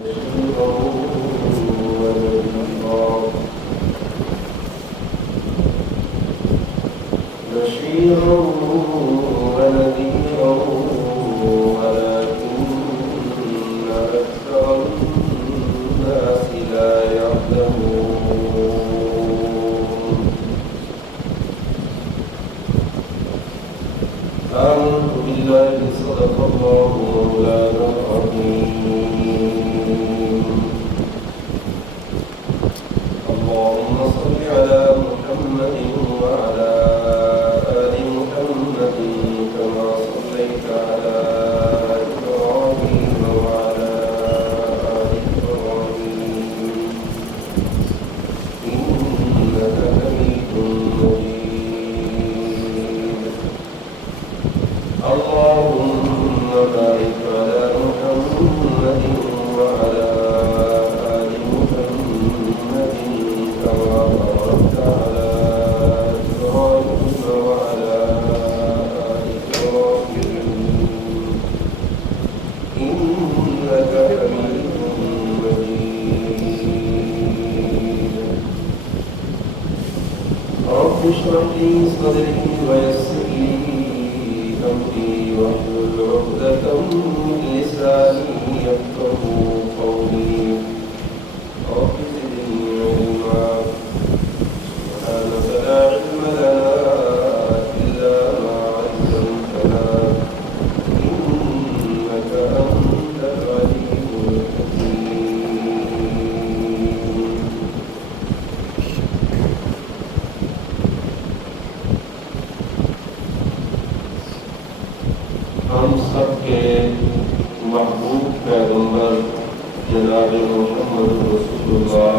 بشيرا ونذيرا ولكن أكثر الناس لا يعلمون آمنت بالله صدق الله مولانا العظيم اللهم صل على محمد وعلى آل محمد كما صليت على إبراهيم وعلى آل إبراهيم إنك حميد مجيد اللهم بارك على محمد وعلى آل محمد كما باركت على إبراهيم وعلى آل إبراهيم إنك حميد مجيد رب اشرح لي صدري ويسر لي أمري واحلل عقدة من لساني يفقهوا قولي رب زدني علما سبحانك لا علم لنا إلا ما علمتنا إنك أنت العليم الحكيم ہم سب کے محبوب پیغمبر جناب محمد رسول اللہ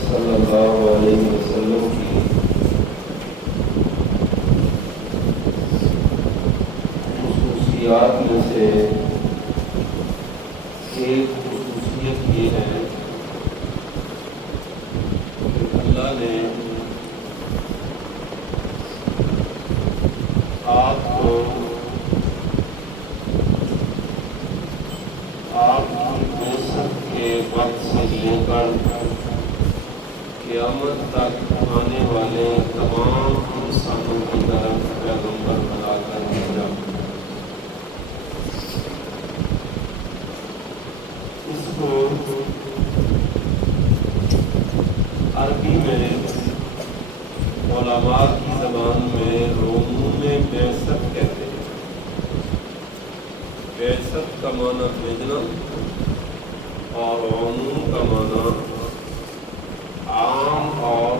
صلی اللہ علیہ وسلم کی خصوصیات میں سے ایک خصوصیت یہ ہے کہ اللہ نے آپ کو آپ کی بعثت کے وقت سے لے کر قیامت تک آنے والے تمام انسانوں کی طرف پیغمبر بنا کر بھیجا۔ اس کو عربی میں علماء کی زبان میں روم بعثت کہتے ہیں۔ بعثت کا معنی بھیجنا اور عموم کا معنی عام اور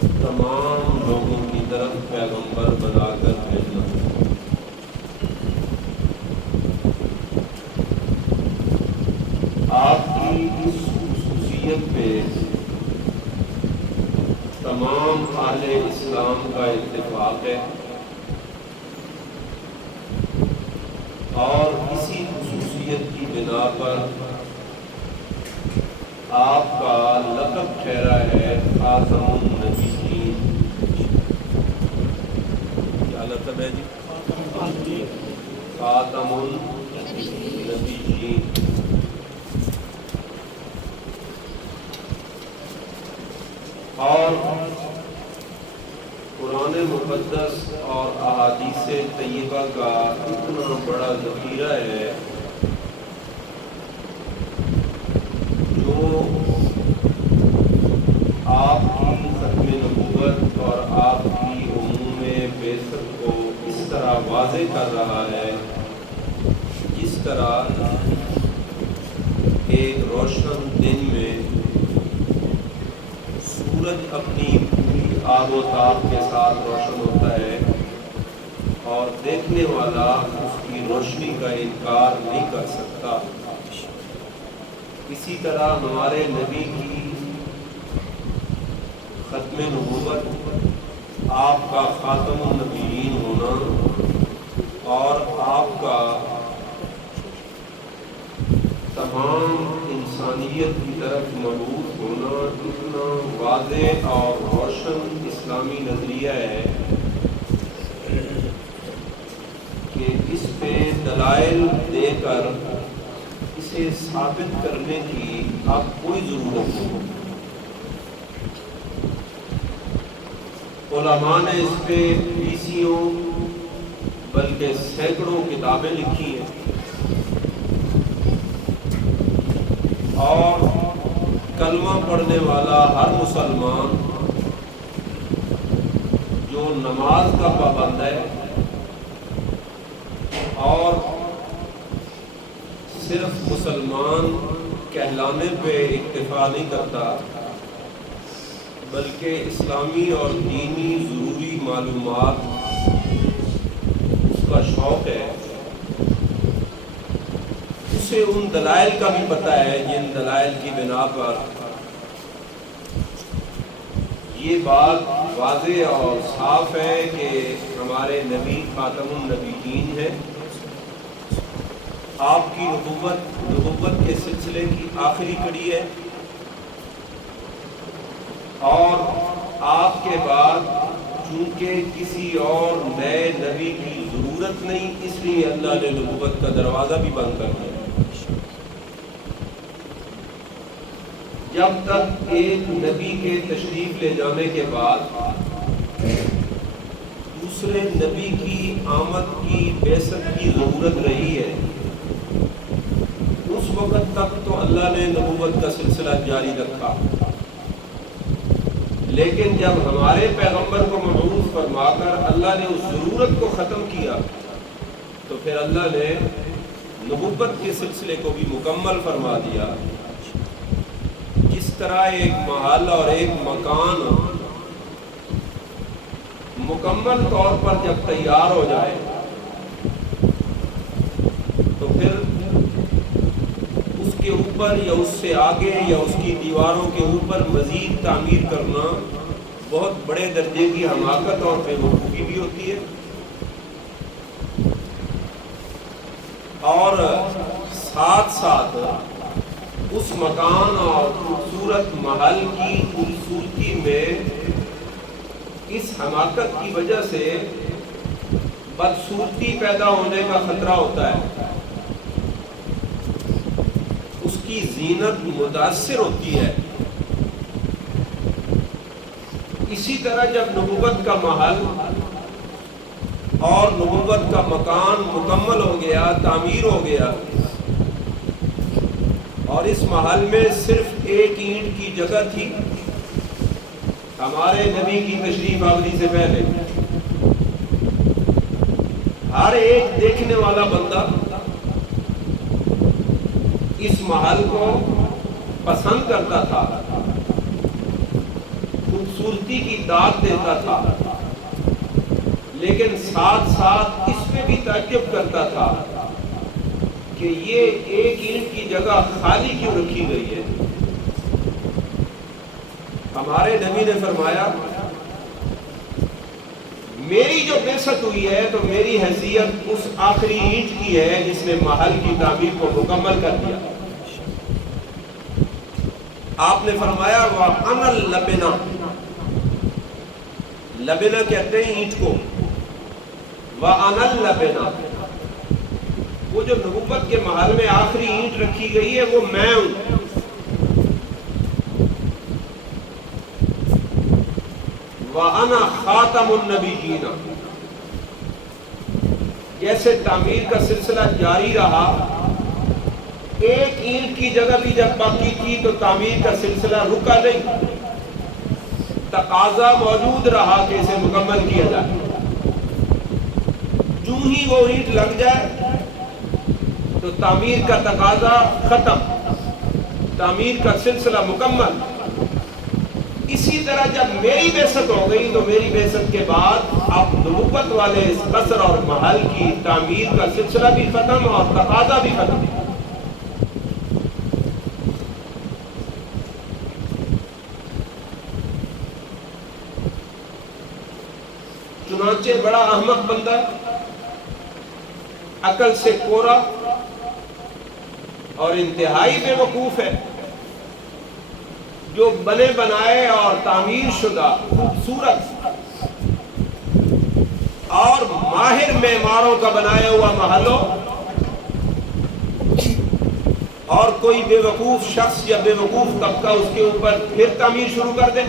تمام لوگوں کی طرف پیغمبر بنا کر بھیجنا۔ آپ کی اس خصوصیت پہ تمام اہل اسلام کا اتفاق ہے اور اسی خصوصیت کی بنا پر آپ کا لقب ٹھہرا ہے خاتم النبیین۔ کیا لقب ہے جی؟ خاتم النبیین۔ اور قرآن مقدس اور احادیث طیبہ کا اتنا بڑا ذخیرہ ہے جو آپ کی ختم نبوت اور آپ کی عموم بعثت کو اس طرح واضح کر رہا ہے جس طرح ایک روشن دن میں سورج اپنی پوری آب و تاب کے ساتھ روشن ہوتا ہے اور دیکھنے والا اس کی روشنی کا انکار نہیں کر سکتا، اسی طرح ہمارے نبی کی ختم نبوت، آپ کا خاتم النبیین ہونا اور آپ کا تمام انسانیت کی طرف مبعوث ہونا اتنا واضح اور روشن اسلامی نظریہ ہے کہ اس اس پہ دلائل دے کر اسے ثابت کرنے کی اب کوئی ضرورت نہیں۔ علماء نے اس پہ بیسیوں بلکہ سینکڑوں کتابیں لکھی ہیں، اور کلمہ پڑھنے والا ہر مسلمان جو نماز کا پابند ہے اور صرف مسلمان کہلانے پہ اکتفا نہیں کرتا بلکہ اسلامی اور دینی ضروری معلومات اس کا شوق ہے، اسے ان دلائل کا بھی پتہ ہے جن دلائل کی بنا پر یہ بات واضح اور صاف ہے کہ ہمارے نبی خاتم النبیین ہیں، آپ کی نبوت کے سلسلے کی آخری کڑی ہے، اور آپ کے بعد چونکہ کسی اور نئے نبی کی ضرورت نہیں، اس لیے اللہ نے نبوت کا دروازہ بھی بند کر دیا۔ جب تک ایک نبی کے تشریف لے جانے کے بعد دوسرے نبی کی آمد کی بعثت کی ضرورت رہی ہے، اس وقت تک تو اللہ نے نبوت کا سلسلہ جاری رکھا، لیکن جب ہمارے پیغمبر کو مبعوث فرما کر اللہ نے اس ضرورت کو ختم کیا تو پھر اللہ نے نبوت کے سلسلے کو بھی مکمل فرما دیا۔ جس طرح ایک محل اور ایک مکان مکمل طور پر جب تیار ہو جائے تو پھر اس کے اوپر یا اس سے آگے یا اس کی دیواروں کے اوپر مزید تعمیر کرنا بہت بڑے درجے کی حماقت اور بے وقوفی بھی ہوتی ہے، اور ساتھ ساتھ اس مکان اور خوبصورت محل کی خوبصورتی میں اس حماقت کی وجہ سے بدصورتی پیدا ہونے کا خطرہ ہوتا ہے، اس کی زینت متاثر ہوتی ہے۔ اسی طرح جب نبوت کا محل اور نبوت کا مکان مکمل ہو گیا، تعمیر ہو گیا، اور اس محل میں صرف ایک اینٹ کی جگہ تھی ہمارے نبی کی تشریف آوری سے پہلے، ہر ایک دیکھنے والا بندہ اس محل کو پسند کرتا تھا، خوبصورتی کی داد دیتا تھا، لیکن ساتھ ساتھ اس میں بھی تعجب کرتا تھا کہ یہ ایک اینٹ کی جگہ خالی کیوں رکھی گئی ہے۔ ہمارے نبی نے فرمایا میری جو بعثت ہوئی ہے تو میری حیثیت اس آخری اینٹ کی ہے جس نے محل کی تعمیر کو مکمل کر دیا۔ آپ نے فرمایا وَأَنَا اللَّبِنَةُ، لبنہ کہتے ہیں اینٹ کو، وَأَنَا اللَّبِنَةُ، وہ جو نبوت کے محل میں آخری اینٹ رکھی گئی ہے وہ میں ہوں۔ وَأَنَا خَاتَمُ النَّبِيِّينَ، جیسے تعمیر کا سلسلہ جاری رہا، ایک اینٹ کی جگہ بھی جب باقی تھی تو تعمیر کا سلسلہ رکا نہیں، تقاضا موجود رہا کہ اسے مکمل کیا جائے۔ جو ہی وہ اینٹ لگ جائے تو تعمیر کا تقاضا ختم، تعمیر کا سلسلہ مکمل۔ اسی طرح جب میری بعثت ہو گئی تو میری بعثت کے بعد اب نبوت والے اس قصر اور محل کی تعمیر کا سلسلہ بھی ختم اور تقاضا بھی ختم۔ چنانچہ بڑا احمق بندہ، عقل سے کورا اور انتہائی بے وقوف ہے، جو بنے بنائے اور تعمیر شدہ خوبصورت اور ماہر معماروں کا بنایا ہوا محل ہو، اور کوئی بے وقوف شخص یا بے وقوف طبقہ اس کے اوپر پھر تعمیر شروع کر دے،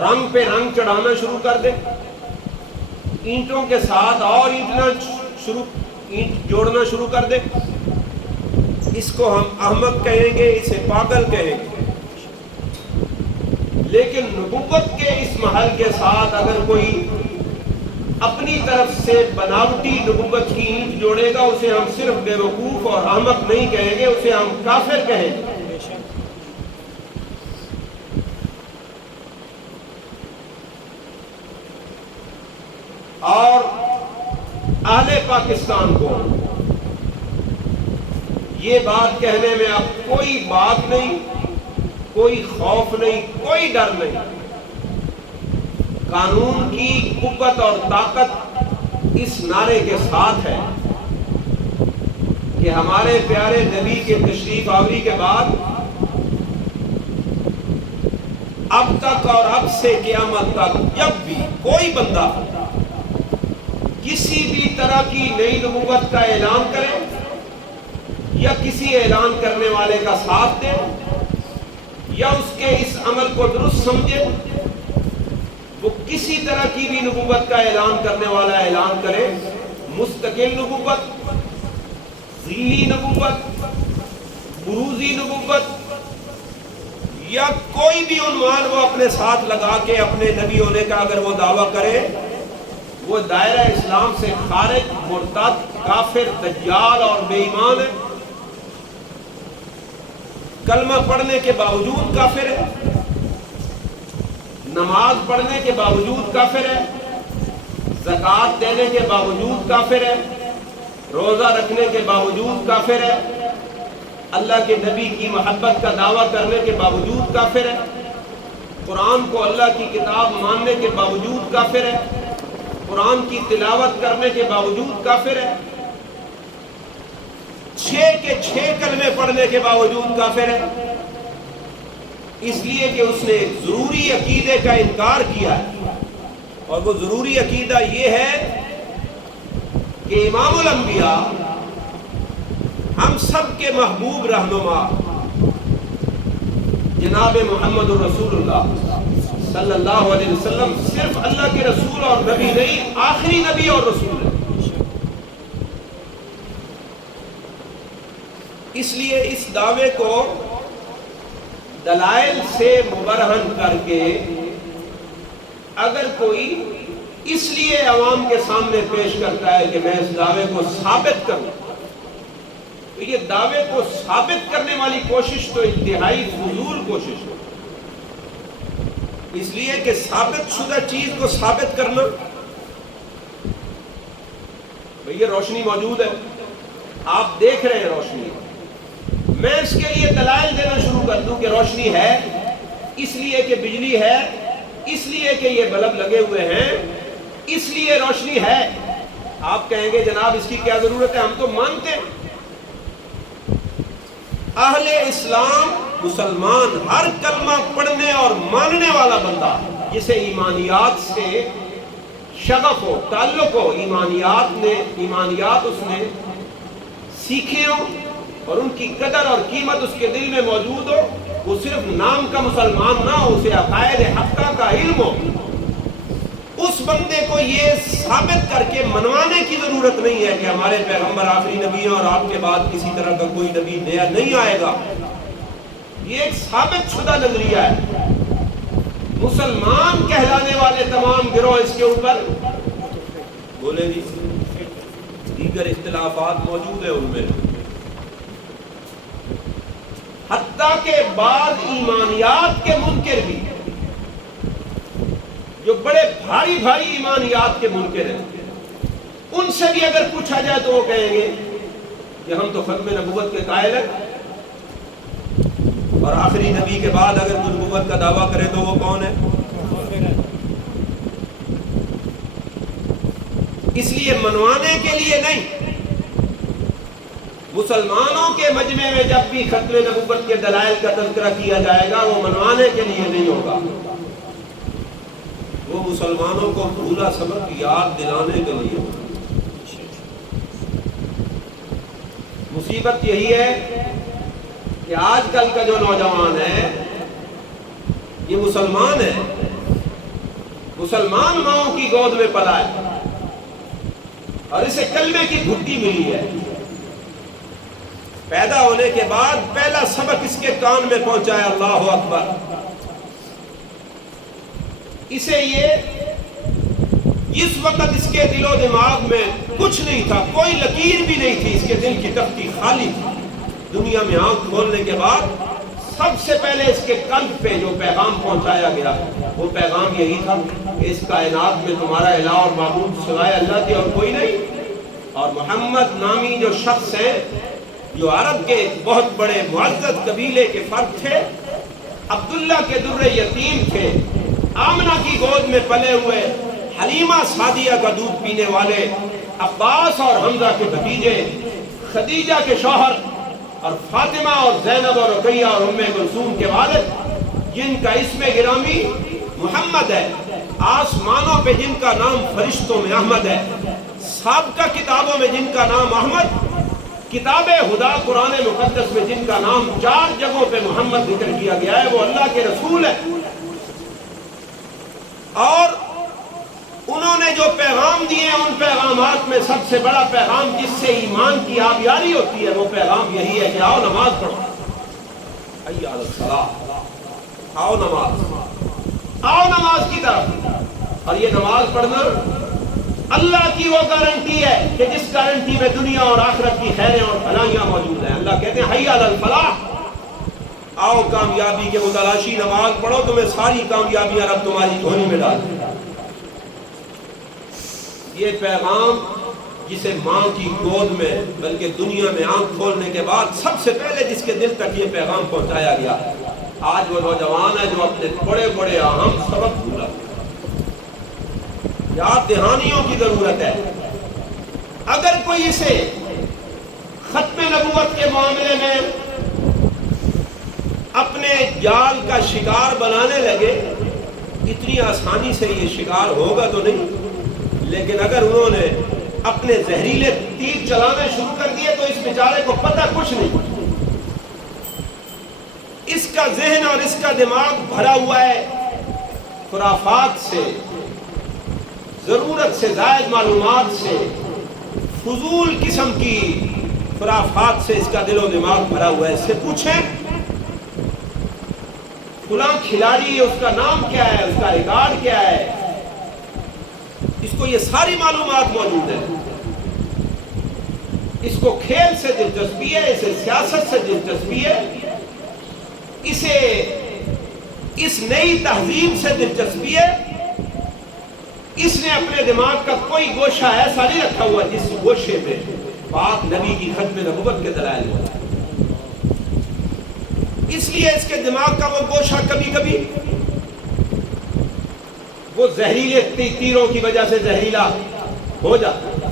رنگ پہ رنگ چڑھانا شروع کر دے، اینٹوں کے ساتھ اور اینٹ جوڑنا شروع کر دے، اس کو ہم احمق کہیں گے، اسے پاگل کہیں گے۔ لیکن نبوت کے اس محل کے ساتھ اگر کوئی اپنی طرف سے بناوٹی نبوت کی اینٹ جوڑے گا، اسے ہم صرف بے وقوف اور احمق نہیں کہیں گے، اسے ہم کافر کہیں گے۔ اور اہل پاکستان کو یہ بات کہنے میں اب کوئی بات نہیں، کوئی خوف نہیں، کوئی ڈر نہیں۔ قانون کی قوت اور طاقت اس نعرے کے ساتھ ہے کہ ہمارے پیارے نبی کے تشریف آوری کے بعد اب تک اور اب سے قیامت تک جب بھی کوئی بندہ کسی بھی طرح کی نئی نبوت کا اعلان کرے یا کسی اعلان کرنے والے کا ساتھ دے یا اس کے اس عمل کو درست سمجھے، وہ کسی طرح کی بھی نبوت کا اعلان کرنے والا اعلان کرے، مستقل نبوت، ذیلی نبوت، بروزی نبوت، یا کوئی بھی عنوان وہ اپنے ساتھ لگا کے اپنے نبی ہونے کا اگر وہ دعویٰ کرے، وہ دائرہ اسلام سے خارج، مرتد، کافر، دجال اور بے ایمان ہے۔ کلمہ پڑھنے کے باوجود کافر ہے، نماز پڑھنے کے باوجود کافر ہے، زکوٰۃ دینے کے باوجود کافر ہے، روزہ رکھنے کے باوجود کافر ہے، اللہ کے نبی کی محبت کا دعویٰ کرنے کے باوجود کافر ہے، قرآن کو اللہ کی کتاب ماننے کے باوجود کافر ہے، قرآن کی تلاوت کرنے کے باوجود کافر ہے، 6 کے 6 کلمے پڑھنے کے باوجود کافر ہے، اس لیے کہ اس نے ایک ضروری عقیدے کا انکار کیا ہے، اور وہ ضروری عقیدہ یہ ہے کہ امام الانبیاء، ہم سب کے محبوب رہنما جناب محمد الرسول اللہ صلی اللہ علیہ وسلم صرف اللہ کے رسول اور نبی نہیں، آخری نبی اور رسول ہے۔ اس لیے اس دعوے کو دلائل سے مبرہن کر کے اگر کوئی اس لیے عوام کے سامنے پیش کرتا ہے کہ میں اس دعوے کو ثابت کروں، تو یہ دعوے کو ثابت کرنے والی کوشش تو انتہائی فضول کوشش ہے، اس لیے کہ ثابت شدہ چیز کو ثابت کرنا، یہ روشنی موجود ہے، آپ دیکھ رہے ہیں روشنی، میں اس کے لیے دلائل دینا شروع کر دوں کہ روشنی ہے، اس لیے کہ بجلی ہے، اس لیے کہ یہ بلب لگے ہوئے ہیں، اس لیے روشنی ہے، آپ کہیں گے جناب اس کی کیا ضرورت ہے، ہم تو مانتے ہیں۔ اہل اسلام مسلمان ہر کلمہ پڑھنے اور ماننے والا بندہ جسے ایمانیات سے شغف ہو، تعلق ہو، ایمانیات اس نے سیکھے ہو اور ان کی قدر اور قیمت اس کے دل میں موجود ہو، وہ صرف نام کا مسلمان نہ ہو، اسے عقائد حقہ کا علم ہو، اس بندے کو یہ ثابت کر کے منوانے کی ضرورت نہیں ہے کہ ہمارے پیغمبر آخری نبی ہیں اور آپ کے بعد کسی طرح کا کوئی نبی نیا نہیں آئے گا۔ یہ ایک ثابت شدہ نظریہ ہے، مسلمان کہلانے والے تمام گروہ اس کے اوپر بولے جی، دیگر اختلافات موجود ہیں ان میں، حتیٰ کہ بعض ایمانیات کے منکر بھی، جو بڑے بھاری بھاری ایمانیات کے منکر ہیں، ان سے بھی اگر پوچھا جائے تو وہ کہیں گے کہ ہم تو ختم نبوت کے قائل ہیں، اور آخری نبی کے بعد اگر کوئی نبوت کا دعویٰ کرے تو وہ کون ہے؟ اس لیے منوانے کے لیے نہیں، مسلمانوں کے مجمع میں جب بھی ختم نبوت کے دلائل کا تذکرہ کیا جائے گا وہ منوانے کے لیے نہیں ہوگا، وہ مسلمانوں کو بھولا سبق یاد دلانے کے لیے. مصیبت یہی ہے کہ آج کل کا جو نوجوان ہے یہ مسلمان ہے، مسلمان ماؤں کی گود میں پلا ہے اور اسے کلمے کی گھٹی ملی ہے. پیدا ہونے کے بعد پہلا سبق اس کے کان میں پہنچا ہے اللہ اکبر. اسے اس وقت اس کے دل و دماغ میں کچھ نہیں تھا، کوئی لکیر بھی نہیں تھی، اس کے دل کی تختی خالی تھی. دنیا میں آنکھ کھولنے کے بعد سب سے پہلے اس کے قلب پہ جو پیغام پہنچایا گیا وہ پیغام یہی تھا کہ اس کائنات میں تمہارا الہ اور معبود سوائے اللہ کے اور کوئی نہیں. اور محمد نامی جو شخص ہیں، جو عرب کے ایک بہت بڑے معزز قبیلے کے فرد تھے، عبداللہ کے در یتیم تھے، آمنہ کی گود میں پلے ہوئے، حلیمہ سعدیہ کا دودھ پینے والے، عباس اور حمزہ کے بھتیجے، خدیجہ کے شوہر اور فاطمہ اور زینب اور رقیہ اور ام کلثوم کے والد، جن کا اسم گرامی محمد ہے، آسمانوں پہ جن کا نام فرشتوں میں احمد ہے، سابقہ کتابوں میں جن کا نام احمد، کتاب خدا قرآن مقدس میں جن کا نام 4 جگہوں پہ محمد ذکر کیا گیا ہے، وہ اللہ کے رسول ہے. اور انہوں نے جو پیغام دیے ان پیغامات میں سب سے بڑا پیغام جس سے ایمان کی آبیاری ہوتی ہے وہ پیغام یہی ہے کہ آؤ نماز پڑھو. حی علی الصلاۃ، آؤ نماز کی طرف. اور یہ نماز پڑھنا اللہ کی وہ گارنٹی ہے کہ جس گارنٹی میں دنیا اور آخرت کی خیریں اور بھلائیاں موجود ہیں. اللہ کہتے ہیں حی علی الفلاح، آؤ کامیابی کے متلاشی نماز پڑھو، تمہیں ساری کامیابیاں رب تمہاری جھولی میں ڈال دے. یہ پیغام جسے ماں کی گود میں بلکہ دنیا میں آنکھ کھولنے کے بعد سب سے پہلے جس کے دل تک یہ پیغام پہنچایا گیا، آج وہ نوجوان ہے جو اپنے بڑے بڑے اہم سبق بھولا. یاد دہانیوں کی ضرورت ہے. اگر کوئی اسے ختم نبوت کے معاملے میں اپنے جال کا شکار بنانے لگے، اتنی آسانی سے یہ شکار ہوگا تو نہیں. لیکن اگر انہوں نے اپنے زہریلے تیر چلانے شروع کر دیے تو اس بیچارے کو پتہ کچھ نہیں. اس کا ذہن اور اس کا دماغ بھرا ہوا ہے خرافات سے، ضرورت سے زائد معلومات سے، فضول قسم کی خرافات سے اس کا دل و دماغ بھرا ہوا ہے. اس سے پوچھیں فلاں کھلاڑی اس کا نام کیا ہے، اس کا ریکارڈ کیا ہے، اس کو یہ ساری معلومات موجود ہے. اس کو کھیل سے دلچسپی ہے، اسے سیاست سے دلچسپی ہے، اسے اس نئی تہذیب سے دلچسپی ہے. اس نے اپنے دماغ کا کوئی گوشہ ایسا نہیں رکھا ہوا جس گوشے میں پاک نبی کی ختم نبوت کے دلائل ہو. اس لیے اس کے دماغ کا وہ گوشہ کبھی کبھی وہ زہریلے تیروں کی وجہ سے زہریلا ہو جاتا ہے.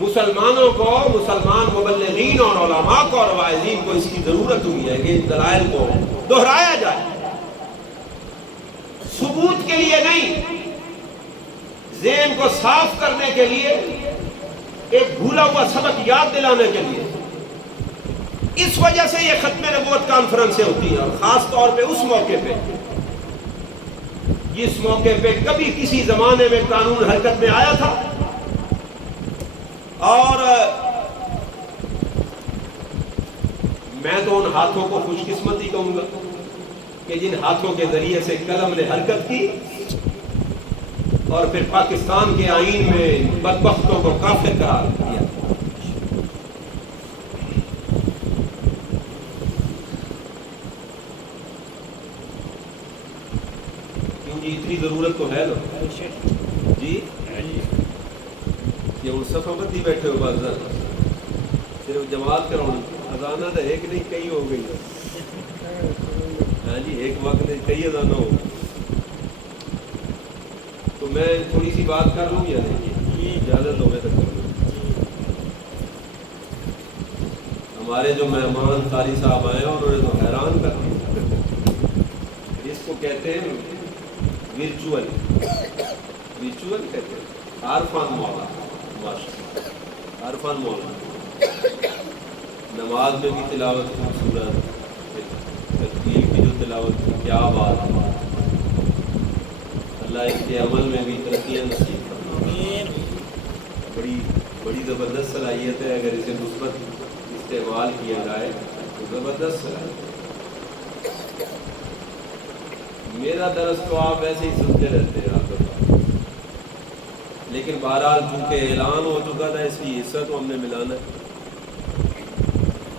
مسلمانوں کو، مسلمان مبلغین اور علماء کو اور واعظین کو اس کی ضرورت ہوئی ہے کہ ان دلائل کو دہرایا جائے، ثبوت کے لیے نہیں، ذہن کو صاف کرنے کے لیے، ایک بھولا ہوا سبق یاد دلانے کے لیے. اس وجہ سے یہ ختم نبوت کانفرنسیں ہوتی ہیں، اور خاص طور پہ اس موقع پہ جس موقع پہ کبھی کسی زمانے میں قانون حرکت میں آیا تھا. اور میں تو ان ہاتھوں کو خوش قسمتی کہوں گا کہ جن ہاتھوں کے ذریعے سے قلم نے حرکت کی اور پھر پاکستان کے آئین میں بدبختوں کو کافر قرار دیا. کیوں جی، اتنی ضرورت تو ہے نا جی. یہ صفوں پر ہی بیٹھے ہو بس صرف جماعت کراؤں خزانہ تو ایک نہیں کئی ہو گئی. ہاں جی، ایک وقت نہیں کئی خزانہ ہو. تو میں تھوڑی سی بات کر لوں یا نہیں؟ اجازت ہو میں تک کر لوں. ہمارے جو مہمان قاری صاحب آئے ہیں انہوں نے تو حیران کر دیا. اس کو کہتے ہیں ورچوئل کہتے ہیں، عارفان مولا، ماشاءاللہ عارفان مولا، نماز میں بھی تلاوت خوبصورت، ترتیل کی جو تلاوت کی، کیا بات ہے، اللہ اس کے عمل میں بھی ترقیاں نصیب فرمائے، بڑی زبردست صلاحیت ہے، اگر اسے مثبت استعمال کیا جائے تو زبردست صلاحیت ہے۔ میرا درس تو آپ ایسے ہی سنتے رہتے ہیں آپ لوگ، لیکن بہرحال چونکہ اعلان ہو چکا تھا اس کی حصہ تو ہم نے ملانا ہے۔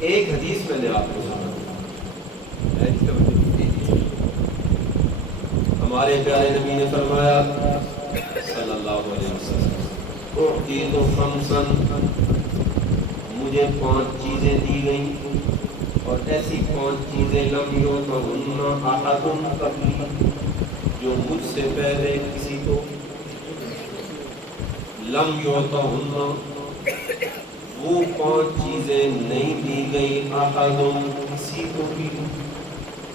ایک حدیث میں نے آپ کو سنا، ہمارے پیارے نبی نے فرمایا صلی اللہ علیہ وسلم، اعطیت خمسا، مجھے 5 چیزیں دی گئیں، اور ایسی 5 چیزیں لم یعطہن احد قبلی، جو مجھ سے پہلے کسی کو لم یعطہن، وہ 5 چیزیں نہیں دی گئی احد، کسی کو بھی،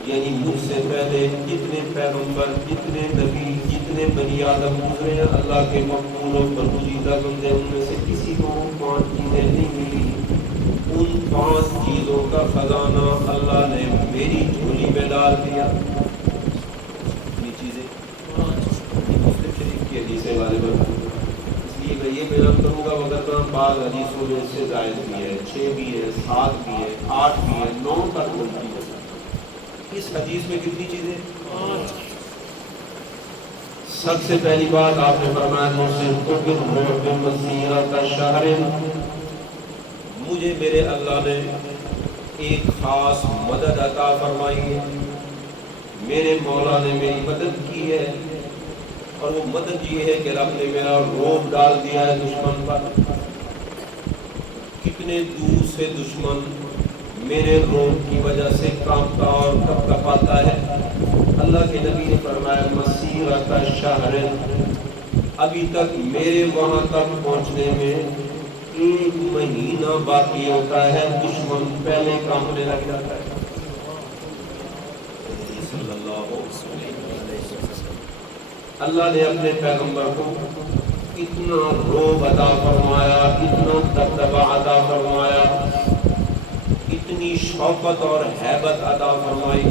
یعنی مجھ سے پہلے جتنے پیغمبر، جتنے نبی، جتنے بنی آدم گزرے ہیں، اللہ کے مقبول و برگزیدہ بندے، ان میں سے کسی کو وہ 5 چیزیں نہیں ملی۔ ان 5 چیزوں کا خزانہ اللہ نے میری جھولی میں ڈال دیا۔ یہ چیزیں مسلم شریف کی حدیث ہے غالباً، اس لیے میں یہ بیان کروں گا، وغیرہ بعض حدیثوں میں اس سے زائد بھی ہے، 6 بھی ہے، 7 بھی ہے، 8 بھی ہے، 9 تک ملتی ہے۔ اس حدیث میں کتنی چیزیں؟ 5۔ سب سے پہلی بات آپ نے فرمایا مجھے میرے اللہ نے ایک خاص مدد عطا فرمائی ہے، میرے مولا نے میری مدد کی ہے، اور وہ مدد یہ ہے کہ رب نے میرا روب ڈال دیا ہے دشمن پر۔ کتنے دور سے دشمن میرے روب کی وجہ سے کانپتا اور کپ کپاتا ہے۔ اللہ کے نبی نے فرمایا مسیرۃ شہر، ابھی تک میرے وہاں تک پہنچنے میں 1 مہینہ باقی ہوتا ہے، دشمن پہلے کانپنے لگ جاتا ہے۔ صلی اللہ علیہ وسلم، اللہ نے اپنے پیغمبر کو اتنا روب عطا فرمایا، اتنا دبدبہ عطا فرمایا، اتنی شوقت اور ہیبت عطا فرمائی۔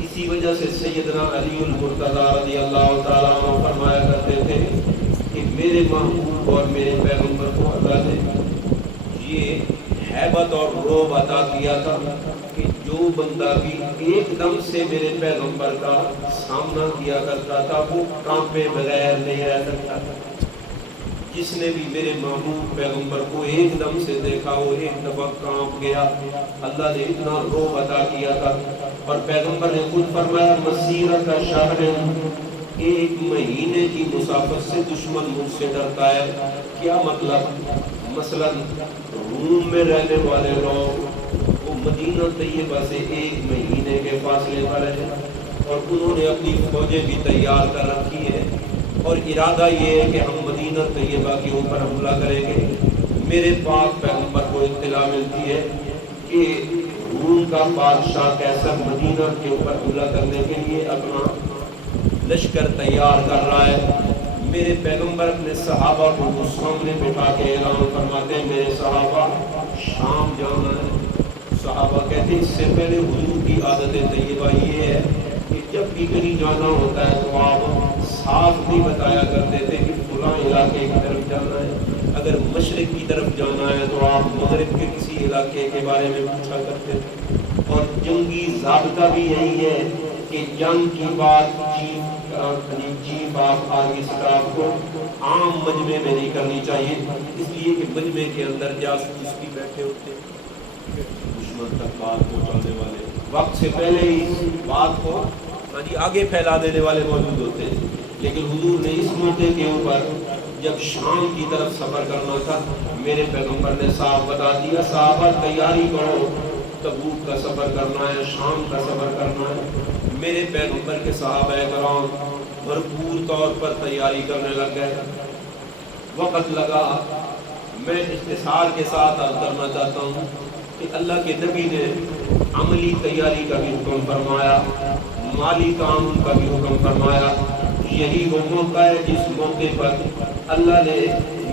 اسی وجہ سے سیدنا علی المرتضی رضی اللہ تعالیٰ عنہ فرمایا کرتے تھے کہ میرے محبوب اور میرے پیغمبر کو اللہ نے یہ ہیبت اور روب عطا کیا تھا کہ جو بندہ بھی ایک دم سے میرے پیغمبر کا سامنا کیا کرتا تھا وہ کانپے بغیر نہیں رہ سکتا تھا۔ جس نے بھی میرے محبوب پیغمبر کو ایک دم سے دیکھا وہ ایک دفعہ کانپ گیا۔ اللہ نے اتنا روب عطا کیا تھا، اور پیغمبر نے خود فرمایا مسیرۃ شہر، 1 مہینے کی مسافت سے دشمن مجھ سے ڈرتا ہے۔ کیا مطلب؟ مثلا روم میں رہنے والے لوگ وہ مدینہ طیبہ سے 1 مہینے کے فاصلے پر ہیں، اور انہوں نے اپنی فوجیں بھی تیار کر رکھی ہیں، اور ارادہ یہ ہے کہ ہم مدینہ طیبہ کے اوپر حملہ کریں گے۔ میرے پاک پیغمبر کو اطلاع ملتی ہے کہ روم کا بادشاہ کیسر مدینہ کے اوپر حملہ کرنے کے لیے اپنا لشکر تیار کر رہا ہے۔ میرے پیغمبر اپنے صحابہ کو سامنے بٹھا کے اعلان فرماتے ہیں میرے صحابہ شام جانا ہے۔ صحابہ کہتے ہیں اس سے پہلے حضور کی عادت طیبہ یہ ہے کہ جب بھی کہیں جانا ہوتا ہے تو آپ صاف نہیں بتایا کرتے تھے کہ فلاں علاقے کی طرف جانا ہے، اگر مشرق کی طرف جانا ہے تو آپ مغرب کے کسی علاقے کے بارے میں پوچھا کرتے تھے۔ اور جنگی ضابطہ بھی یہی ہے کہ جنگ کی بات چیف آف آرمی اسٹاف کو عام مجمع میں نہیں کرنی چاہیے، اس لیے کہ مجمع کے اندر جاسوس بھی بیٹھے ہوتے ہیں، دشمن تک بات پہنچانے والے، وقت سے پہلے ہی بات کو آگے پھیلا دینے والے موجود ہوتے ہیں۔ لیکن حضور نے اس موقع کے اوپر جب شام کی طرف سفر کرنا تھا، میرے پیغمبر نے صاحب بتا دیا صحابہ تیاری کرو، تبوک کا سفر کرنا ہے، شام کا سفر کرنا ہے۔ میرے پیغمبر کے صحابہ کرام بھرپور طور پر تیاری کرنے لگ گئے۔ وقت لگا، میں اختصار کے ساتھ عرض کرنا چاہتا ہوں کہ اللہ کے نبی نے عملی تیاری کا بھی حکم فرمایا، مالی تعاون کا بھی حکم فرمایا، یہی وہ موقع ہے جس موقع پر اللہ نے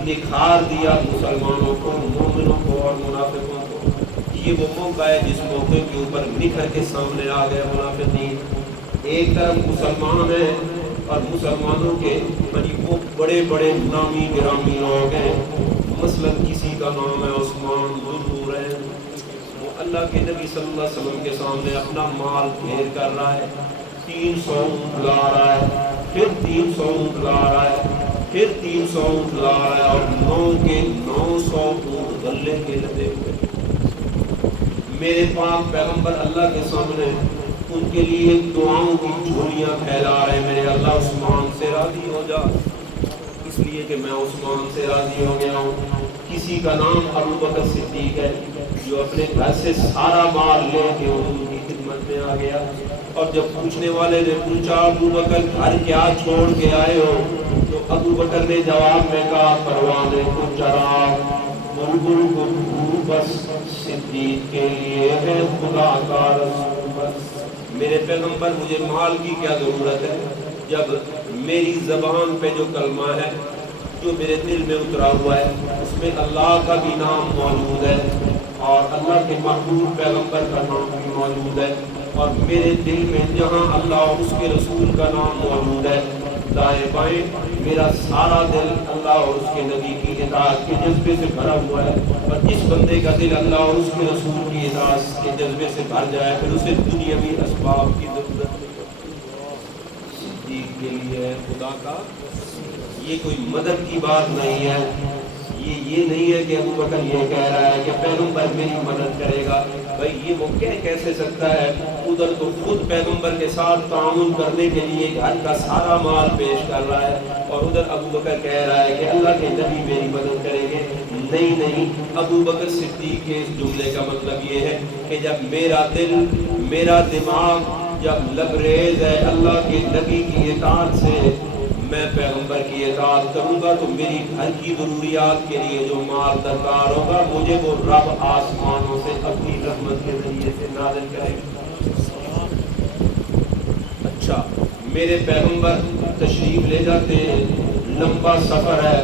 نکھار دیا مسلمانوں کو، مومنوں کو اور منافقوں کو۔ یہ وہ موقع ہے جس موقع کے اوپر نکھر کے سامنے آ گئے منافقین۔ ایک طرف مسلمان ہیں اور مسلمانوں کے وہ بڑے بڑے نامی گرامی لوگ ہیں، مثلا کسی کا نام ہے عثمان ذوالنورین، وہ اللہ کے نبی صلی اللہ علیہ وسلم کے سامنے اپنا مال ڈھیر کر رہا ہے، 300 اونٹ لا رہا ہے، پھر 300 اونٹ لا رہا ہے، پھر 300 اونٹ لا رہا ہے، اور 9 کے 900 اونٹ غلے کے لدے ہوئے۔ میرے پاک پیغمبر اللہ کے سامنے ان کے لیے دعاؤں کی جھولیاں پھیلا رہے، میرے اللہ عثمان سے راضی ہو جا، اس لیے کہ میں عثمان سے راضی ہو گیا ہوں۔ کسی کا نام ابو بکر صدیق ہے جو اپنے گھر سے سارا مال لے کے حضور کی خدمت میں آ گیا، اور جب پوچھنے والے نے پوچھا ابو بکر گھر کیا چھوڑ کے آئے ہو، تو ابو بکر نے جواب میں کہا پروانے کو چراغ، بلبل کو پھول، بس صدیق کے لیے ہے خدا کا رسول بس۔ میرے پیغمبر مجھے مال کی کیا ضرورت ہے جب میری زبان پہ جو کلمہ ہے جو میرے دل میں اترا ہوا ہے اس میں اللہ کا بھی نام موجود ہے اور اللہ کے محبوب پیغمبر کا نام بھی موجود ہے، اور میرے دل میں جہاں اللہ اور اس کے رسول کا نام موجود ہے دائیں بائیں میرا سارا دل اللہ اور اس کے نبی کی اطاعت کے جذبے سے بھرا ہوا ہے۔ اور جس بندے کا دل اللہ اور اس کے رسول کی اطاعت کے جذبے سے بھر جائے پھر اسے دنیاوی اسباب کی ضرورت نہیں ہوتی۔ صدیق کے لیے خدا کا، یہ کوئی مدد کی بات نہیں ہے، یہ نہیں ہے کہ ابو بکر یہ کہہ رہا ہے کہ پیغمبر میری مدد کرے گا، بھائی یہ وہ کہہ کیسے سکتا ہے؟ ادھر تو خود پیغمبر کے ساتھ تعاون کرنے کے لیے گھر کا سارا مال پیش کر رہا ہے، اور ادھر ابو بکر کہہ رہا ہے کہ اللہ کے نبی میری مدد کریں گے۔ نہیں، ابو بکر صدیق کے اس جملے کا مطلب یہ ہے کہ جب میرا دل، میرا دماغ جب لبریز ہے اللہ کے نبی کی اطاعت سے، میں پیغمبر کی اطاعت کروں گا تو میری گھر کی ضروریات کے لیے جو مال درکار ہوگا مجھے وہ رب آسمانوں سے اپنی رحمت کے ذریعے سے نازل کرے گا۔ اچھا، میرے پیغمبر تشریف لے جاتے ہیں، لمبا سفر ہے،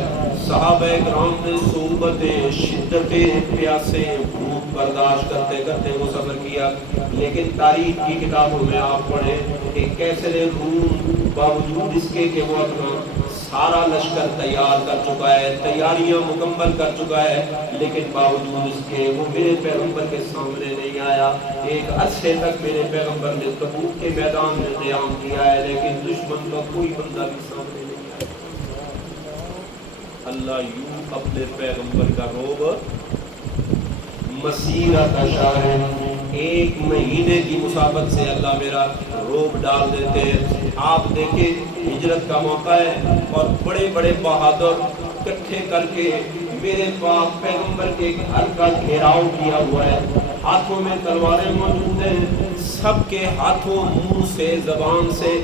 صحابہ کرام نے صعوبتیں، شدتیں، پیاسیں، بھوک برداشت کرتے کرتے وہ سفر کیا، لیکن تاریخ کی کتابوں میں آپ پڑھیں کہ کیسر روم باوجود اس کے کہ وہ اپنا سارا لشکر تیار کر چکا ہے، تیاریاں مکمل کر چکا ہے، لیکن باوجود اس کے وہ میرے پیغمبر کے سامنے نہیں آیا۔ ایک عرصے تک میرے پیغمبر نے تبوک کے میدان میں قیام کیا ہے، لیکن دشمن کا کوئی بندہ بھی سامنے نہیں آیا۔ اللہ یوں اپنے پیغمبر کا روب مسیرت شہر، 1 مہینے کی مسافت سے اللہ میرا روب ڈال دیتے ہیں۔ آپ دیکھیں ہجرت کا موقع ہے اور بڑے بڑے بہادر اکٹھے کر کے میرے پاک پیغمبر کے گھر کا گھیراؤ کیا ہوا ہے، ہاتھوں میں تلواریں موجود ہیں، سب کے ہاتھوں منہ سے زبان سے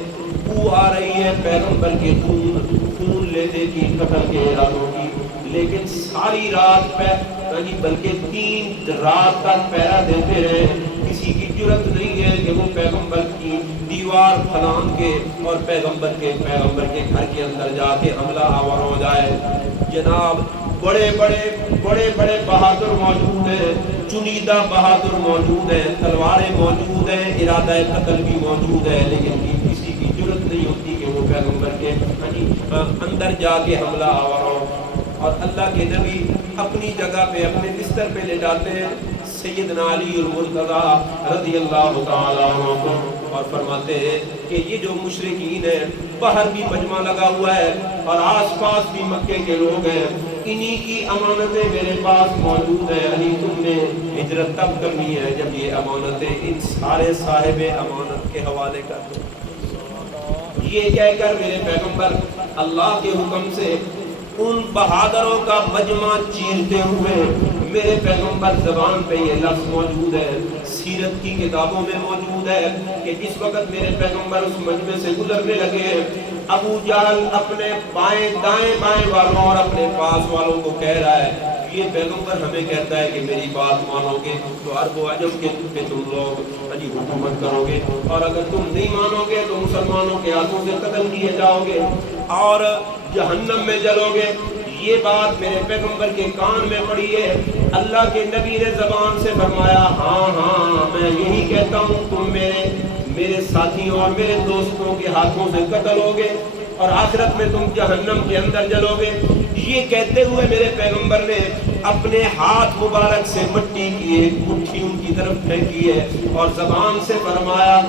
بو آ رہی ہے پیغمبر کے خون لینے کی، قتل کے ارادوں کی، لیکن ساری رات بلکہ 3 رات تک پہرا دیتے رہے۔ کسی کی جرت نہیں ہے کہ وہ پیغمبر کی دیوار پھلان کے اور پیغمبر کے گھر کے اندر جا کے حملہ آور ہو جائے۔ جناب بڑے بڑے بہادر موجود ہیں، چنیدہ بہادر موجود ہیں، تلواریں موجود ہیں، ارادہ قتل بھی موجود ہے، لیکن کسی کی جرت نہیں ہوتی کہ وہ پیغمبر کے اندر جا کے حملہ آور ہو۔ اور اللہ کے نبی اپنی جگہ پہ اپنے بستر پہ لے جاتے ہیں سیدنا علی المرتضیٰ رضی اللہ تعالیٰ عنہ کو، اور فرماتے ہیں کہ یہ جو مشرکین ہیں، باہر بھی مجمع لگا ہوا ہے اور آس پاس بھی مکے کے لوگ ہیں، انہی کی امانتیں میرے پاس موجود ہیں، علی تم نے ہجرت تب کرنی ہے جب یہ امانتیں ان سارے صاحب امانت کے حوالے کر دو۔ یہ کہہ کر میرے پیغمبر اللہ کے حکم سے ان بہادروں کا مجمع چیرتے ہوئے، میرے پیغمبر زبان پہ یہ لفظ موجود ہے، سیرت کی کتابوں میں موجود ہے کہ جس وقت میرے پیغمبر اس مجمع سے گزرنے لگے، ابو جہل اپنے دائیں بائیں والوں اور اپنے پاس والوں کو کہہ رہا ہے یہ پیغمبر ہمیں کہتا ہے کہ میری بات مانو گے تو عرب و عجم کے پہ تم لوگ حکومت کرو گے، اور اگر تم نہیں مانو گے تو مسلمانوں کے ہاتھوں سے قتل کیے جاؤ گے اور جہنم میں جلو گے۔ یہ بات میرے پیغمبر کے کان میں پڑی ہے۔ اللہ کے نبی نے زبان سے فرمایا ہاں ہاں میں یہی کہتا ہوں، تم میرے ساتھیوں اور میرے دوستوں کے ہاتھوں سے قتل ہوگے اور آخرت میں تم جہنم کے اندر جلو گے۔ یہ کہتے ہوئے میرے پیغمبر نے اپنے ہاتھ مبارک سے مٹی کی ایک مٹھی ان کی طرف پھینکی ہے اور زبان سے فرمایا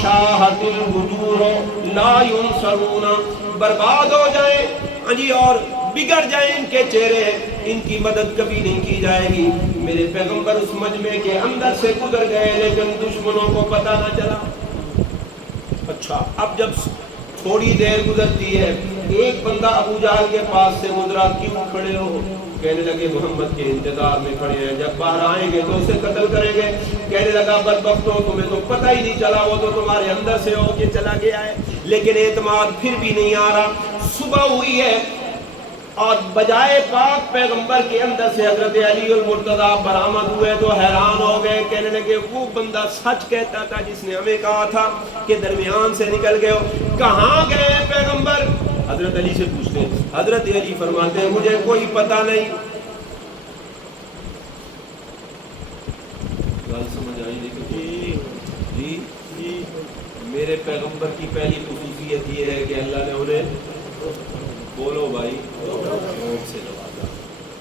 شاہد الوجوہ لا ینصرون، برباد ہو جائیں اور بگڑ جائیں ان کے چہرے، ان کی مدد کبھی نہیں کی جائے گی۔ میرے پیغمبر اس مجمع کے اندر سے گزر گئے لیکن دشمنوں کو پتہ نہ چلا۔ اچھا اب جب تھوڑی دیر گزرتی ہے، ایک بندہ ابو جہل کے پاس سے گزرا، کیوں کھڑے ہو؟ کہنے لگے محمد کے انتظار میں کھڑے ہیں، جب باہر آئیں گے تو اسے قتل کریں گے۔ کہنے لگا بدبختوں تمہیں تو پتہ ہی نہیں چلا، وہ تو تمہارے اندر سے ہو کے چلا گیا ہے۔ لیکن اعتماد پھر بھی نہیں آ رہا۔ صبح ہوئی ہے اور بجائے پاک پیغمبر کے اندر سے حضرت علی المرتضیٰ برآمد ہوئے تو حیران ہو گئے۔ کہنے لگے وہ بندہ سچ کہتا تھا جس نے ہمیں کہا تھا کہ درمیان سے نکل گئے ہو، کہاں گئے پیغمبر؟ حضرت علی سے پوچھتے ہیں۔ حضرت علی فرماتے ہیں مجھے کوئی پتہ نہیں۔ بات سمجھ آئی نہیں؟ جی میرے پیغمبر کی پہلی خصوصیت یہ ہے کہ اللہ نے انہیں، بولو بھائی، روب سے نوازا۔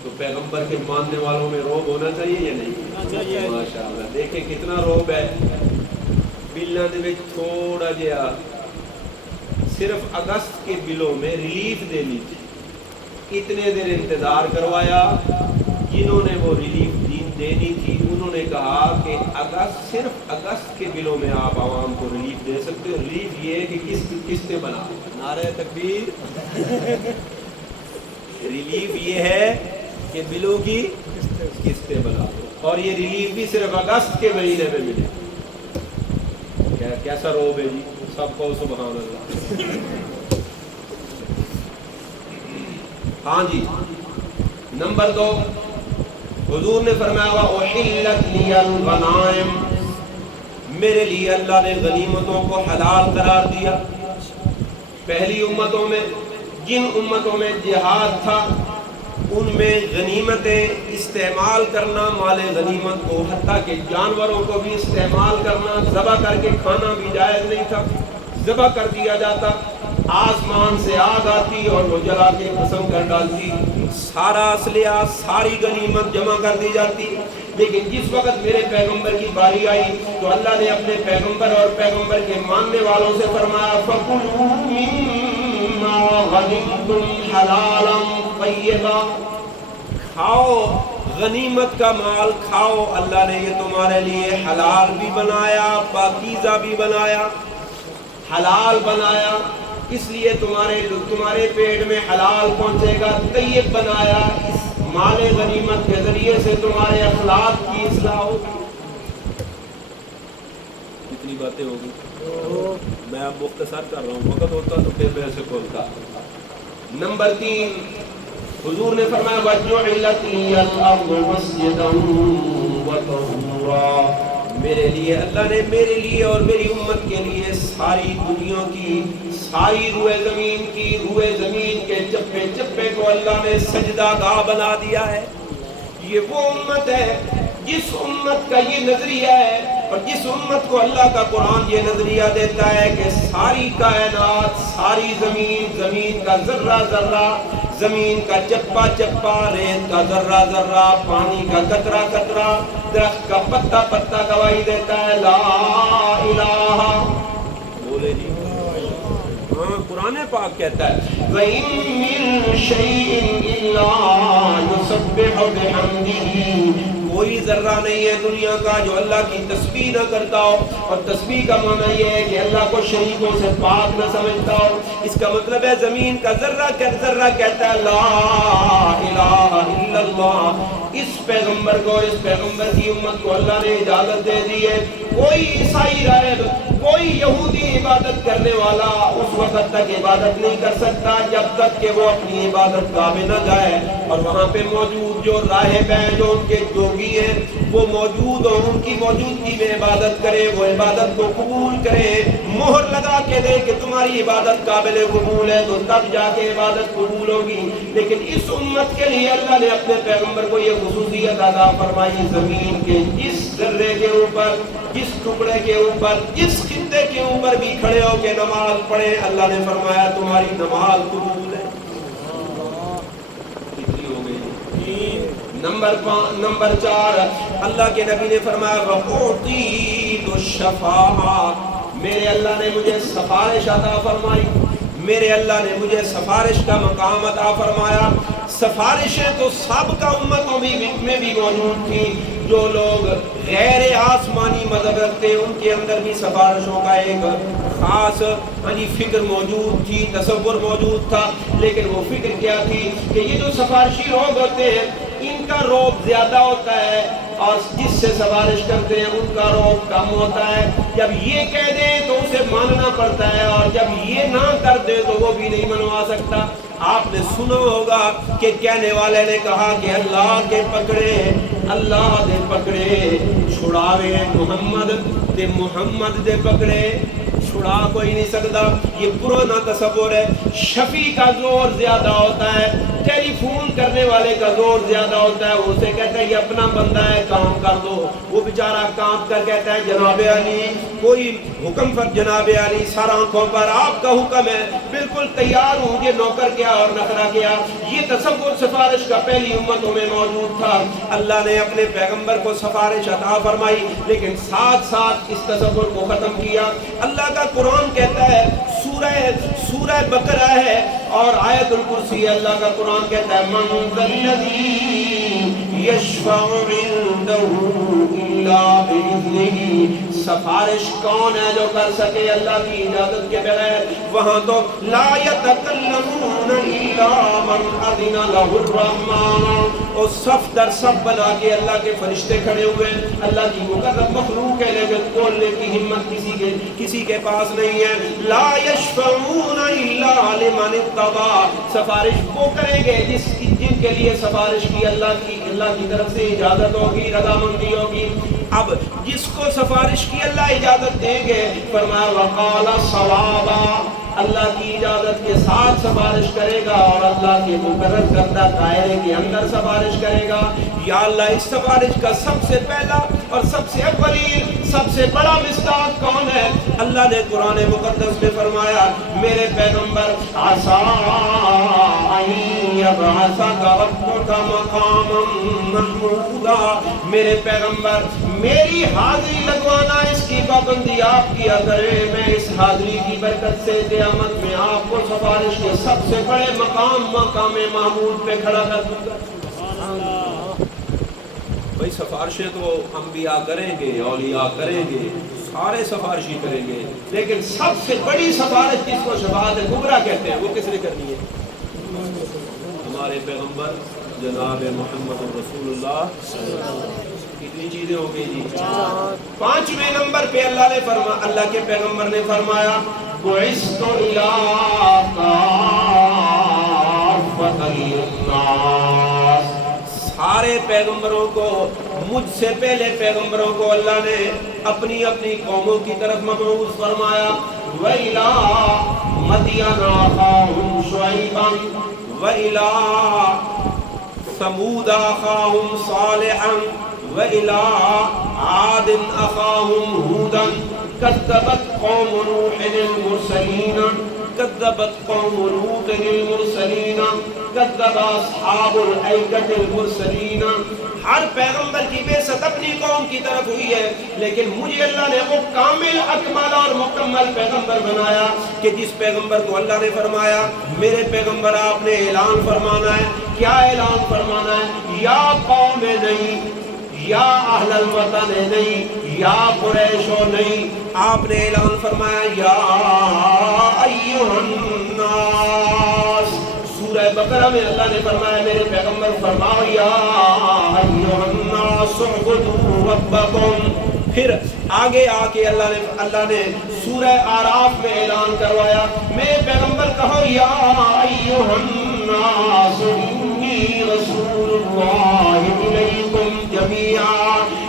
تو پیغمبر کے ماننے والوں میں روب ہونا چاہیے یا نہیں؟ ماشاءاللہ دیکھیں کتنا روب ہے۔ بلّاں دے وچ تھوڑا جہا صرف اگست کے بلوں میں ریلیف دینی تھی، اتنے دیر انتظار کروایا۔ جنہوں نے وہ ریلیف دینی تھی انہوں نے کہا کہ صرف اگست کے بلوں میں آپ عوام کو ریلیف دے سکتے ہو۔ ریلیف یہ ہے کہ قسطیں بنا، نعرہ تکبیر۔ ریلیف یہ ہے کہ بلوں کی قسطیں بنا دو، اور یہ ریلیف بھی صرف اگست کے مہینے میں ملے۔ کیسا روب ہے جی، سب کو سبحان اللہ۔ ہاں جی، نمبر 2، حضور نے فرمایا وَأُحِلَّتْ لِيَ الْغَنَائِمُ، میرے لیے اللہ نے غنیمتوں کو حلال قرار دیا۔ پہلی امتوں میں، جن امتوں میں جہاد تھا، ان میں غنیمتیں استعمال کرنا، مال غنیمت کو حتیٰ کہ جانوروں کو بھی استعمال کرنا، ذبح کر کے کھانا بھی جائز نہیں تھا، ذبح کر دیا جاتا، آسمان سے آگ آتی اور وہ جلا کے قسم کر ڈالتی، سارا اسلحہ ساری غنیمت جمع کر دی جاتی۔ لیکن جس وقت میرے پیغمبر کی باری آئی تو اللہ نے اپنے پیغمبر اور پیغمبر کے ماننے والوں سے فرمایا فَكُلُوا مِمَّا غَنِمْتُمْ حَلَالًا طَيِّبًا، کھاؤ غنیمت کا مال کھاؤ، اللہ نے یہ تمہارے لیے حلال بھی بنایا، پاکیزہ بھی بنایا، حلال بنایا، اس لیے تمہارے پیٹ میں حلال پہنچے گا، طیب بنایا، اس مال غنیمت کے ذریعے سے تمہارے اخلاق کی اصلاح ہوگی۔ کتنی باتیں ہوگی، میں اب مختصر کر رہا ہوں، وقت ہوتا تو پھر میں اسے کھولتا۔ نمبر 3، حضور نے فرمایا وَجُعِلَتْ لِيَ الْأَرْضُ مَسْجِدًا وَطَهُورًا، میرے لیے اللہ نے میرے لیے اور میری امت کے لیے ساری دنیا کی، ساری روئے زمین کے چپے چپے کو اللہ نے سجدہ گاہ بنا دیا ہے۔ یہ وہ امت ہے جس امت کا یہ نظریہ ہے، اور جس امت کو اللہ کا قرآن یہ نظریہ دیتا ہے کہ ساری کائنات، ساری زمین کا ذرہ ذرہ، زمین کا چپا چپا، ریت کا ذرہ ذرہ، پانی کا قطرہ قطرہ، درخت کا پتا پتا گواہی دیتا ہے لا الہ، بولے جی، ہاں قرآن پاک کہتا ہے وَإِن مِّن شَيْءٍ إِلَّا يُسَبِّحُ بِحَمْدِهِ، کوئی ذرہ نہیں ہے دنیا کا جو اللہ کی تسبیح نہ کرتا ہو. اور تسبیح کا معنی یہ ہے کہ اللہ کو شریکوں سے پاک نہ سمجھتا ہو. اس کا مطلب ہے زمین کا ذرہ کہتا ہے لا الہ الا اللہ. اس پیغمبر کو، اس پیغمبر کی امت کو اللہ نے اجازت دے دی ہے. کوئی عیسائی راہب، کوئی یہودی عبادت کرنے والا اس وقت تک عبادت نہیں کر سکتا جب تک کہ وہ اپنی عبادت کعبے نہ جائے اور وہاں پہ موجود جو راہب ہیں، جو ان کے جوگی ہیں، وہ موجود ہوں، ان کی موجودگی میں عبادت کرے، وہ عبادت کو قبول کرے، مہر لگا کے دے کہ تمہاری عبادت قابل قبول ہے، تو تب جا کے عبادت قبول ہوگی. لیکن اس امت کے لیے اللہ نے اپنے پیغمبر کو یہ خصوصیت عطا فرمائی، زمین کے جس ذرے کے اوپر، جس ٹکڑے کے اوپر، جس خطے کے اوپر بھی کھڑے ہو کے نماز پڑھے، اللہ نے فرمایا تمہاری نماز قبول ہے. کتنی ہو گئی؟ نمبر 4، اللہ کے نبی نے فرمایا وَأُعْطِيتُ الشَّفَاعَةَ. میرے اللہ نے مجھے سفارش عطا فرمائی، میرے اللہ نے مجھے سفارش کا مقام عطا فرمایا. سفارشیں تو سابقہ امتوں میں بھی موجود تھی. جو لوگ غیر آسمانی مذہب رکھتے ان کے اندر بھی سفارشوں کا ایک خاص فکر موجود تھی، تصور موجود تھا. لیکن وہ فکر کیا تھی کہ یہ جو سفارشی لوگ ہوتے ہیں ان کا روب زیادہ ہوتا ہے اور جس سے سفارش کرتے ہیں ان کا روب کم ہوتا ہے. جب یہ کہہ دیں تو اسے ماننا پڑتا ہے اور جب یہ نہ کر دے تو وہ بھی نہیں منوا سکتا. آپ نے سنا ہوگا کہ کہنے والے نے کہا کہ اللہ کے پکڑے، اللہ دے پکڑے چھڑاوے محمد تے محمد دے پکڑے چھڑا کوئی نہیں سکتا. یہ پرانا تصور ہے. شفیع کا زور زیادہ ہوتا ہے، ٹیلی فون کرنے والے کا زور زیادہ ہوتا ہے. وہ اسے کہتا ہے یہ اپنا بندہ ہے، کام کر دو. وہ بیچارہ کام کر کہتا ہے جناب علی کوئی حکم پر، جناب علی سر آنکھوں پر آپ کا حکم ہے، بالکل تیار ہوں، یہ نوکر کیا اور نخرہ کیا. یہ تصور سفارش کا پہلی امتوں میں موجود تھا. اللہ نے اپنے پیغمبر کو سفارش عطا فرمائی لیکن ساتھ ساتھ اس تصور کو ختم کیا. اللہ کا قرآن کہتا ہے، سورہ بقرہ ہے اور آیت الکرسی. اللہ کا قرآن کہتا ہے من ذا الذی یشفع عنده الا باذنہ. سفارش کون ہے جو کر سکے اللہ کی اجازت کے بغیر؟ وہاں تو لا یتکلمون الا من اذن له الرحمن. اور صف در صف بنا کے اللہ کے فرشتے کھڑے ہوئے. اللہ کی مقرب مخلوق ہے لیکن بولنے کی ہمت کسی کے پاس نہیں ہے. لا یشفعون الا لمن ارتضی. سفارش وہ کریں گے جن کے لیے سفارش کی اللہ کی طرف سے اجازت ہوگی، رضامندی ہوگی. اب جس کو سفارش کی اللہ اجازت دیں گے، فرمایا وقال صوابا، اللہ کی اجازت کے ساتھ سفارش کرے گا اور اللہ کے مقرر کردہ دائرے کے اندر سفارش کرے گا. یا اللہ اس سفارش کا سب سے پہلا اور سب سے اولین سب سے بڑا مصداق کون ہے؟ اللہ نے قرآن مقدس میں فرمایا میرے پیغمبر عسیٰ ان یبعثک ربک مقاما محمودا. میرے پیغمبر میری حاضری لگوانا اس کی پابندی آپ کیا کرے. میں اس حاضری کی برکت سے قیامت میں آپ کو سفارش کے سب سے بڑے مقام محمود پہ کھڑا کر دوں گا. بھائی سفارشیں تو انبیاء کریں گے، اولیاء کریں گے، سارے سفارشی کریں گے، لیکن سب سے بڑی سفارش جس کو شفاعت کبریٰ کہتے ہیں وہ کس نے کرنی ہے؟ ہمارے پیغمبر جناب محمد رسول اللہ. کتنی چیزیں ہو گئی جی؟ 5ویں نمبر پہ اللہ کے پیغمبر نے فرمایا بعثت الی کافۃ للناس. سارے پیغمبروں کو، مجھ سے پہلے پیغمبروں کو اللہ نے اپنی اپنی قوموں کی طرف مبعوث فرمایا. وَإِلَىٰ مَدْيَنَ أَخَاهُمْ شُعَيْبًا وَإِلَىٰ ثَمُودَ أَخَاهُمْ صَالِحًا وَإِلَىٰ عَادٍ أَخَاهُمْ هُودًا كَذَّبَتْ قَوْمُ نُوحٍ الْمُرْسَلِينَ كَذَّبَتْ قَوْمُ لُوطٍ الْمُرْسَلِينَ كَذَّبَ أَصْحَابُ الْأَيْكَةِ الْمُرْسَلِينَ. ہر پیغمبر کی بعثت اپنی قوم کی طرف ہوئی ہے لیکن مجھے اللہ نے وہ کامل اکمل اور مکمل پیغمبر بنایا کہ جس پیغمبر کو اللہ نے فرمایا میرے پیغمبر آپ نے اعلان فرمانا ہے. کیا اعلان فرمانا ہے؟ یا قوم نہیں، یا اہل الوطن نہیں، یا قریشو نہیں، آپ نے اعلان فرمایا یا ایھا الناس۔ سورہ بقرہ میں اللہ نے فرمایا میرے پیغمبر فرماؤ یا ایھا الناس اعبدوا ربکم۔ پھر آگے آ کے اللہ نے سورہ آراف میں اعلان کروایا میرے پیغمبر کہو یا ایھا الناس انی رسول اللہ الیکم جمیعا۔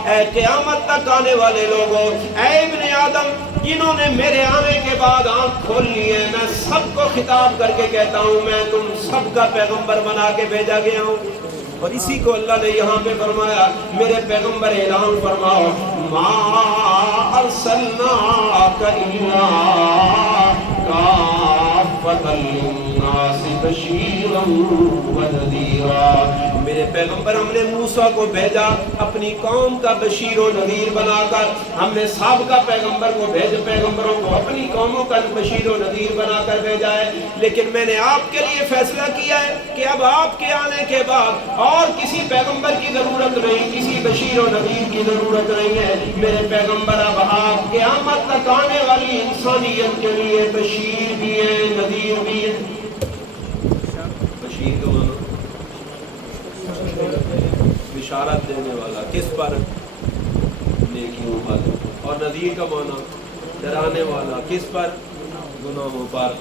اے قیامت تک آنے والے لوگوں، اے ابن آدم جنہوں نے میرے آنے کے بعد آنکھ کھول لی ہے، میں سب کو خطاب کر کے کہتا ہوں میں تم سب کا پیغمبر بنا کے بھیجا گیا ہوں۔ اور اسی کو اللہ نے یہاں پہ فرمایا میرے پیغمبر اعلان فرماؤ ما ارسلناک الا کافۃ للناس بشیرا ونذیرا۔ میرے پیغمبر ہم نے موسیٰ کو بھیجا اپنی قوم کا بشیر و نذیر بنا کر، ہم نے سابقہ پیغمبروں کو اپنی قوموں کا بشیر و نذیر بنا کر بھیجا ہے، لیکن میں نے آپ کے لیے فیصلہ کیا ہے کہ اب آپ کے آنے کے بعد اور کسی پیغمبر کی ضرورت نہیں، کسی بشیر و نذیر کی ضرورت نہیں ہے۔ میرے پیغمبر اب آپ قیامت تک آنے والی انسانیت کے لیے بشیر بھی ہے، نذیر بھی ہے۔ بشیر کا معنی بشارت دینے والا، کس پر؟ نیکیوں پر۔ اور نذیر کا معنی ڈرانے والا، کس پر؟ گناہوں پر۔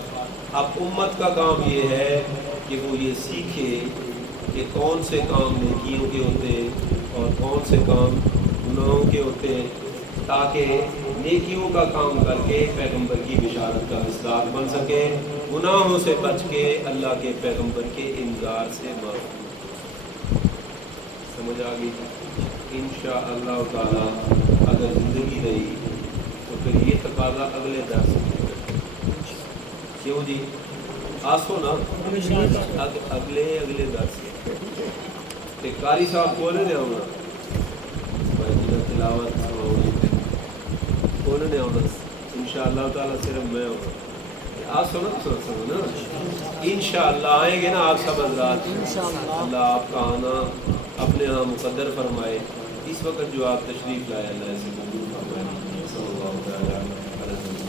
اب امت کا کام یہ ہے کہ وہ یہ سیکھے کہ کون سے کام نیکیوں کے ہوتے ہیں اور کون سے کام گناہوں کے ہوتے ہیں، تاکہ نیکیوں کا کام کر کے پیغمبر کی بشارت کا مصداق بن سکے، گناہوں سے بچ کے اللہ کے پیغمبر کے انذار سے محفوظ۔ سمجھ آ گئی؟ انشاءاللہ تعالی اگر زندگی رہی تو پھر یہ تقاضا اگلے درس میں، کیوں جی آسو نا اگلے درس کہ قاری صاحب کون نے آنا تلاوت کون نے آنا انشاءاللہ تعالی صرف میں آؤں آسو نا انشاءاللہ آئیں گے نا آپ سب حضرات، اللہ آپ کا آنا اپنے ہاں مقدر فرمائے۔ اس وقت جو آپ تشریف لائے اللہ سے قبول فرمائے۔ صلی اللہ تعالی علیہ وسلم۔